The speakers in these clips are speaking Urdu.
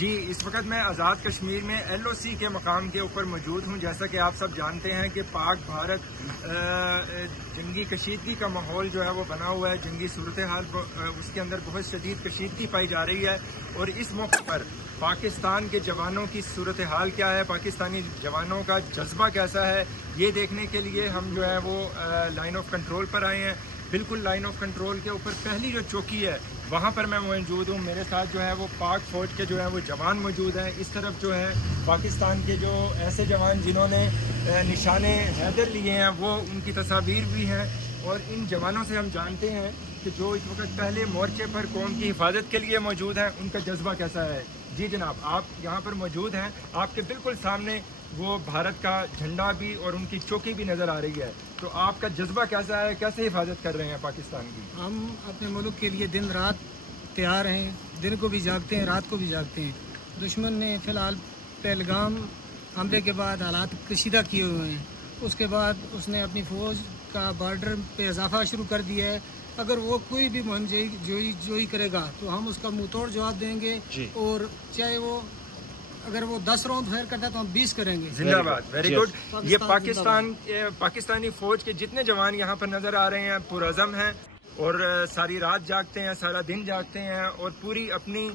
جی اس وقت میں آزاد کشمیر میں LOC کے مقام کے اوپر موجود ہوں. جیسا کہ آپ سب جانتے ہیں کہ پاک بھارت جنگی کشیدگی کا ماحول جو ہے وہ بنا ہوا ہے. جنگی صورتحال اس کے اندر بہت شدید کشیدگی پائی جا رہی ہے، اور اس موقع پر پاکستان کے جوانوں کی صورتحال کیا ہے، پاکستانی جوانوں کا جذبہ کیسا ہے، یہ دیکھنے کے لیے ہم جو ہے وہ لائن آف کنٹرول پر آئے ہیں. بالکل لائن آف کنٹرول کے اوپر پہلی جو چوکی ہے وہاں پر میں موجود ہوں. میرے ساتھ جو ہے وہ پاک فوج کے جو ہے وہ جوان موجود ہیں. اس طرف جو ہے پاکستان کے جو ایسے جوان جنہوں نے نشان حیدر لیے ہیں وہ ان کی تصاویر بھی ہیں، اور ان جوانوں سے ہم جانتے ہیں کہ جو اس وقت پہلے مورچے پر قوم کی حفاظت کے لیے موجود ہیں ان کا جذبہ کیسا ہے. جی جناب، آپ یہاں پر موجود ہیں، آپ کے بالکل سامنے وہ بھارت کا جھنڈا بھی اور ان کی چوکی بھی نظر آ رہی ہے. تو آپ کا جذبہ کیسا ہے، کیسے حفاظت کر رہے ہیں پاکستان کی؟ ہم اپنے ملک کے لیے دن رات تیار ہیں، دن کو بھی جاگتے ہیں، رات کو بھی جاگتے ہیں. دشمن نے فی الحال پہلگام حملے کے بعد حالات کشیدہ کیے ہوئے ہیں. اس کے بعد اس نے اپنی فوج کا بارڈر پہ اضافہ شروع کر دیا ہے. اگر وہ کوئی بھی مہم جوئی کرے گا تو ہم اس کا منہ توڑ جواب دیں گے. اور چاہے وہ اگر وہ 10 راؤنڈ فائر کرتا ہے تو ہم 20 کریں گے. زندہ باد، ویری گڈ. یہ پاکستانی فوج کے جتنے جوان یہاں پر نظر آ رہے ہیں پرعزم ہیں، اور ساری رات جاگتے ہیں، سارا دن جاگتے ہیں، اور پوری اپنی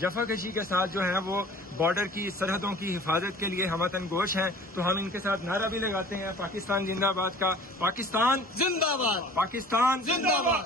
جفا کشی کے ساتھ جو ہے وہ بارڈر کی سرحدوں کی حفاظت کے لیے ہموطن گوش ہیں. تو ہم ان کے ساتھ نعرہ بھی لگاتے ہیں پاکستان زندہ باد کا. پاکستان زندہ باد، پاکستان زندہ باد.